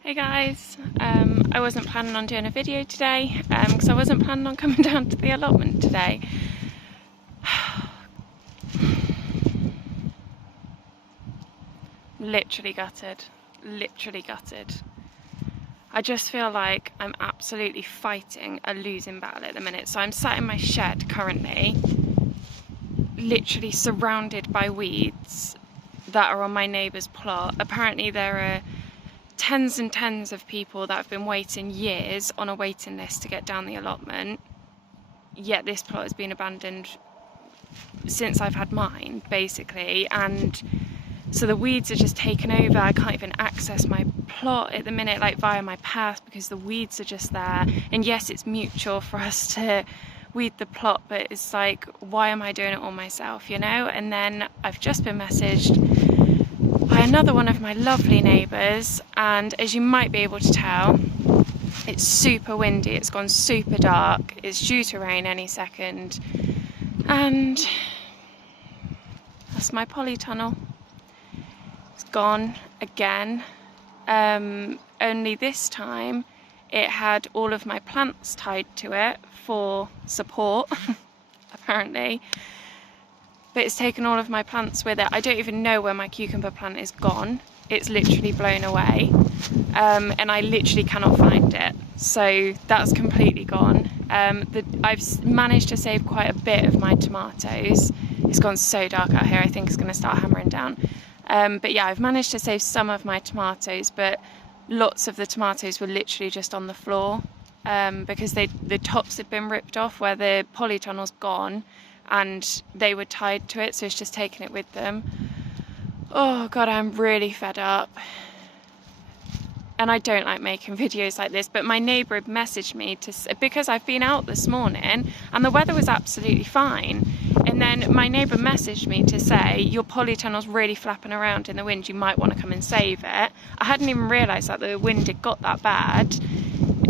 Hey guys, I wasn't planning on doing a video today because I wasn't planning on coming down to the allotment today. Literally gutted, literally gutted. I just feel like I'm absolutely fighting a losing battle at the minute. So I'm sat in my shed currently, literally surrounded by weeds that are on my neighbour's plot. Apparently there are tens and tens of people that have been waiting years on a waiting list to get down the allotment, yet this plot has been abandoned since I've had mine, basically, and so the weeds are just taken over. I can't even access my plot at the minute, like via my path, because the weeds are just there. And yes, it's mutual for us to weed the plot, but it's like, why am I doing it all myself, you know? And then I've just been messaged by another one of my lovely neighbours, and as you might be able to tell, it's super windy, it's gone super dark, it's due to rain any second, and that's my polytunnel. It's gone again, only this time it had all of my plants tied to it for support, apparently. But it's taken all of my plants with it. I don't even know where my cucumber plant is gone. It's literally blown away, and I literally cannot find it. So that's completely gone. I've managed to save quite a bit of my tomatoes. It's gone so dark out here, I think it's going to start hammering down. But yeah, I've managed to save some of my tomatoes, but lots of the tomatoes were literally just on the floor, because the tops had been ripped off where the polytunnel's gone, and they were tied to it, so it's just taken it with them. Oh god, I'm really fed up. And I don't like making videos like this, but my neighbour had messaged me because I've been out this morning and the weather was absolutely fine. And then my neighbour messaged me to say, your polytunnel's really flapping around in the wind, you might want to come and save it. I hadn't even realised that the wind had got that bad.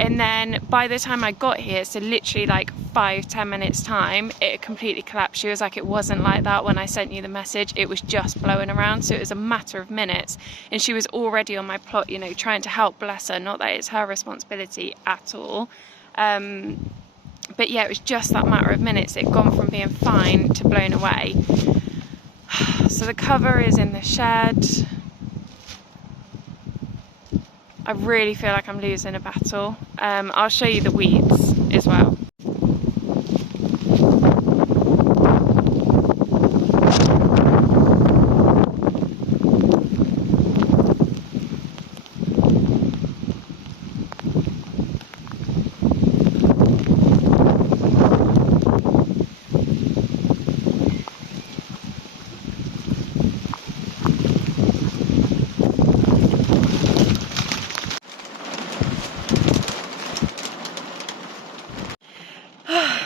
And then by the time I got here, so literally like 5-10 minutes time, it had completely collapsed. She was like, it wasn't like that when I sent you the message, it was just blowing around. So it was a matter of minutes, and she was already on my plot, you know, trying to help, bless her, not that it's her responsibility at all. But yeah, it was just that matter of minutes. It'd gone from being fine to blown away. So the cover is in the shed. I really feel like I'm losing a battle. I'll show you the weeds as well.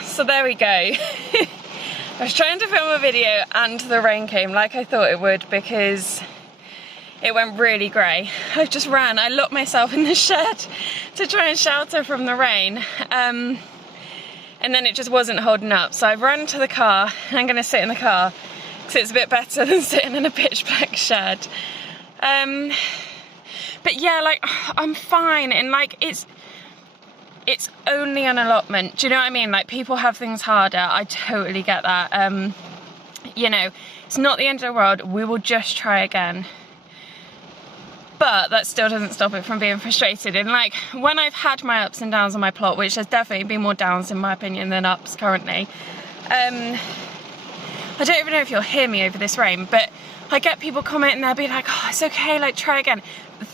So there we go. I was trying to film a video and the rain came like I thought it would, because it went really grey. I just ran, I locked myself in the shed to try and shelter from the rain, and then it just wasn't holding up. So I've run to the car, and I'm gonna sit in the car because it's a bit better than sitting in a pitch black shed. But yeah, like, I'm fine, and like, it's only an allotment, do you know what I mean? Like, people have things harder, I totally get that. You know, it's not the end of the world, we will just try again. But that still doesn't stop it from being frustrated. And like, when I've had my ups and downs on my plot, which there's definitely been more downs in my opinion than ups currently, I don't even know if you'll hear me over this rain, but I get people comment and they'll be like, oh, it's okay, like, try again.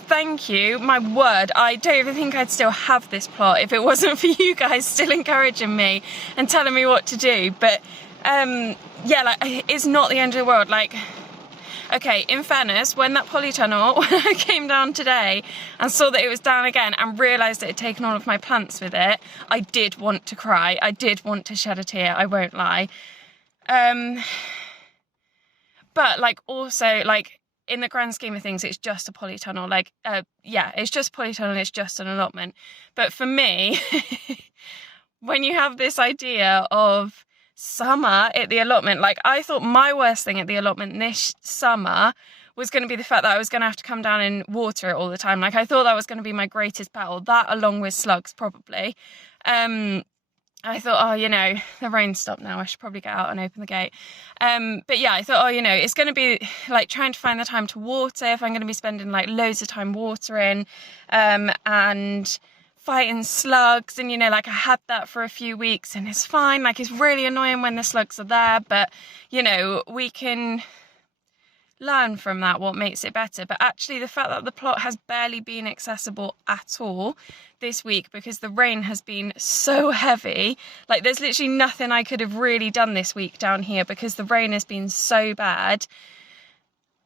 Thank you, my word, I don't even think I'd still have this plot if it wasn't for you guys still encouraging me and telling me what to do. But yeah, like, it's not the end of the world. Like, okay, in fairness, when that polytunnel, when I came down today and saw that it was down again and realised it had taken all of my plants with it, I did want to cry, I did want to shed a tear, I won't lie. But like, also, like, in the grand scheme of things, it's just a polytunnel. Like, yeah, it's just a polytunnel, it's just an allotment. But for me, when you have this idea of summer at the allotment, like, I thought my worst thing at the allotment this summer was going to be the fact that I was going to have to come down and water it all the time. Like, I thought that was going to be my greatest battle, that along with slugs probably. I thought, oh, you know, the rain stopped now, I should probably get out and open the gate. But yeah, I thought, oh, you know, it's going to be like trying to find the time to water, if I'm going to be spending like loads of time watering, and fighting slugs. And, you know, like I had that for a few weeks and it's fine. Like, it's really annoying when the slugs are there, but, you know, we can learn from that what makes it better. But actually the fact that the plot has barely been accessible at all this week because the rain has been so heavy, like there's literally nothing I could have really done this week down here because the rain has been so bad.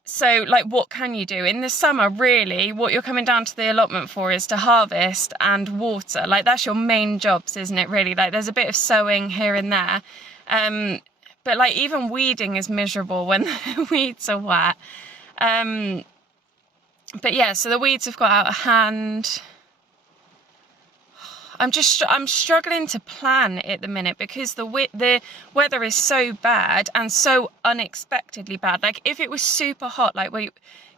So like, what can you do in the summer? Really, what you're coming down to the allotment for is to harvest and water. Like, that's your main jobs, isn't it, really? Like, there's a bit of sowing here and there, but like even weeding is miserable when the weeds are wet. But yeah, so the weeds have got out of hand. I'm struggling to plan at the minute because the weather is so bad and so unexpectedly bad. Like, if it was super hot, like we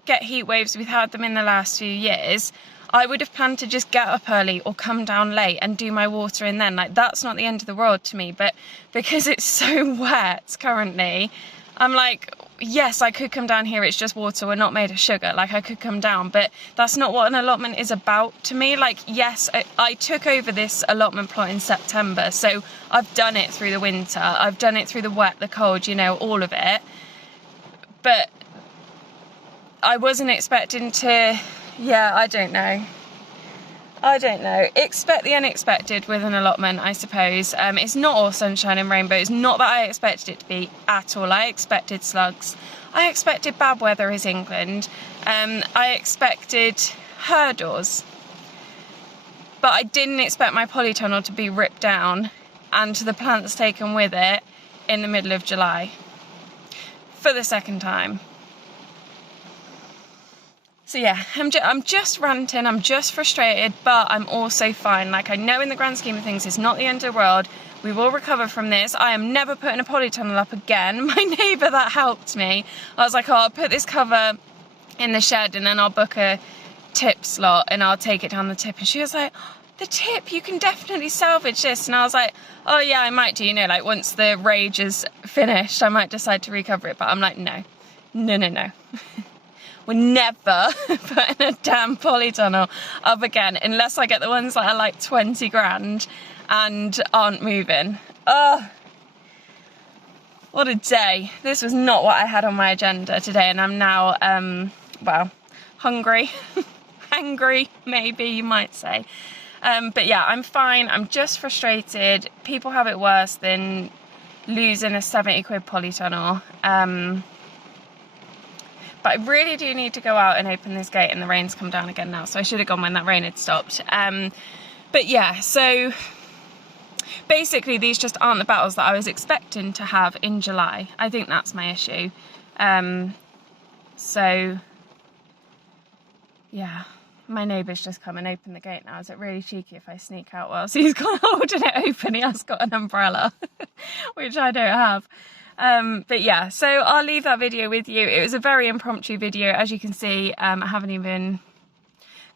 get heat waves, we've had them in the last few years, I would have planned to just get up early or come down late and do my watering then. Like, that's not the end of the world to me. But because it's so wet currently, I'm like, yes, I could come down here, it's just water, we're not made of sugar. Like, I could come down, but that's not what an allotment is about to me. Like, yes, I took over this allotment plot in September, so I've done it through the winter, I've done it through the wet, the cold, you know, all of it. But I wasn't expecting to, yeah, I don't know. Expect the unexpected with an allotment, I suppose. It's not all sunshine and rainbows. Not that I expected it to be at all. I expected slugs. I expected bad weather as England. I expected hurdles. But I didn't expect my polytunnel to be ripped down and the plants taken with it in the middle of July. For the second time. So yeah, I'm just ranting, I'm just frustrated, but I'm also fine. Like, I know in the grand scheme of things, it's not the end of the world. We will recover from this. I am never putting a polytunnel up again. My neighbour that helped me, I was like, oh, I'll put this cover in the shed and then I'll book a tip slot and I'll take it down the tip. And she was like, the tip, you can definitely salvage this. And I was like, oh yeah, I might do, you know, like once the rage is finished, I might decide to recover it. But I'm like, no. We're never putting a damn polytunnel up again unless I get the ones that are like 20 grand and aren't moving. Oh, what a day. This was not what I had on my agenda today, and I'm now, well, hungry. Angry, maybe you might say. But yeah, I'm fine. I'm just frustrated. People have it worse than losing a 70 quid polytunnel. But I really do need to go out and open this gate, and the rain's come down again now, so I should have gone when that rain had stopped. But yeah, so basically these just aren't the battles that I was expecting to have in July. I think that's my issue. So yeah, my neighbour's just come and opened the gate now. Is it really cheeky if I sneak out whilst he's gone holding it open? He has got an umbrella, which I don't have. But yeah, so I'll leave that video with you. It was a very impromptu video, as you can see. I haven't even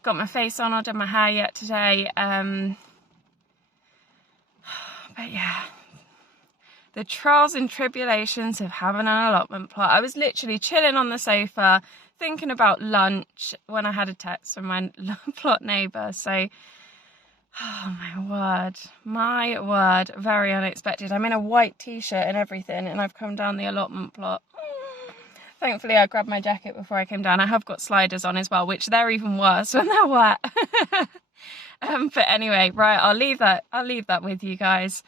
got my face on or done my hair yet today. But yeah, the trials and tribulations of having an allotment plot. I was literally chilling on the sofa thinking about lunch when I had a text from my plot neighbour. So, oh my word, very unexpected. I'm in a white t-shirt and everything, and I've come down the allotment plot. Thankfully I grabbed my jacket before I came down. I have got sliders on as well, which they're even worse when they're wet. But anyway, right, I'll leave that with you guys.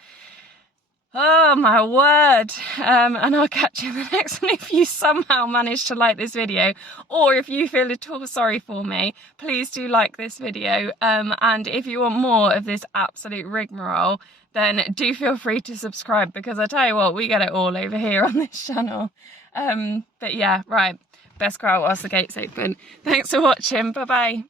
Oh my word. And I'll catch you in the next one. If you somehow manage to like this video, or if you feel at all sorry for me, please do like this video. And if you want more of this absolute rigmarole, then do feel free to subscribe, because I tell you what, we get it all over here on this channel. But yeah, right, best go out whilst the gate's open. Thanks for watching. Bye bye.